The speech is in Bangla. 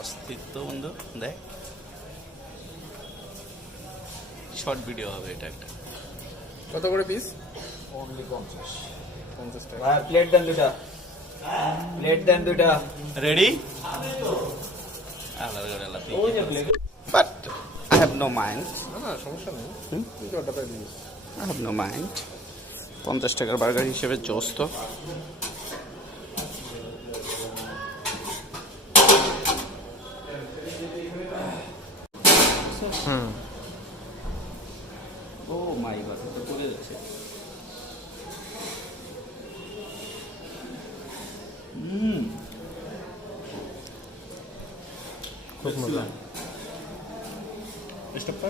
অস্তিত্ব বন্ধু দেখ, শর্ট ভিডিও হবে এটা একটা। কত করে পিস? অনলি 50 টাকা। ভাই প্লেট দেন দুটা, প্লেট দেন দুটা। Ready? But I have no mind, না সমস্যা নেই, তুই অর্ডার দিস। I have no mind. 50 টাকার বার্গার হিসেবে জোস তো। ও মাই গড, এটা পড়ে যাচ্ছে। খুব মজা।